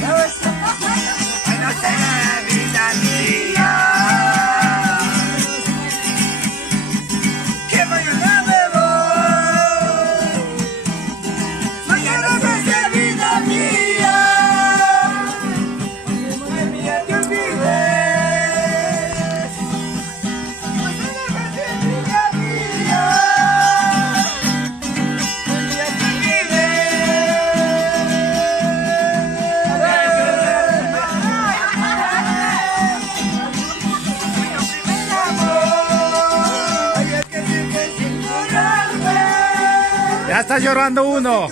no será vida mía. Que mañana me voy. Mañana no será vida mía. Madre mía, te olvidé. Mañana no será vida mía. Ya está llorando uno.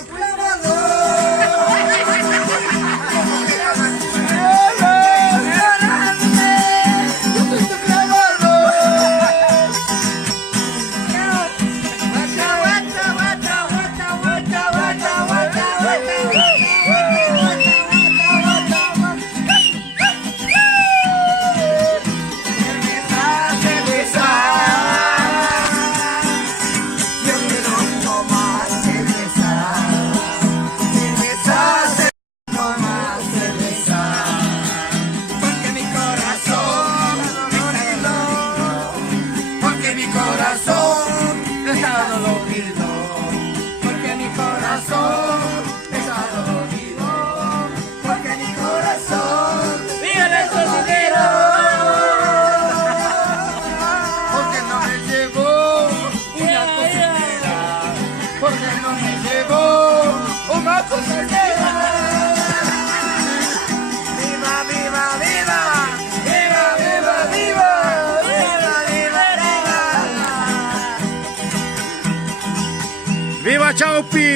Porque mi corazón está dolido, porque mi corazón vive escondido, porque no me llevó una cocinera, porque no me llevó una cocinera. Viva, viva, viva, viva, viva, viva, viva, viva, viva. ¡Viva Chaupi!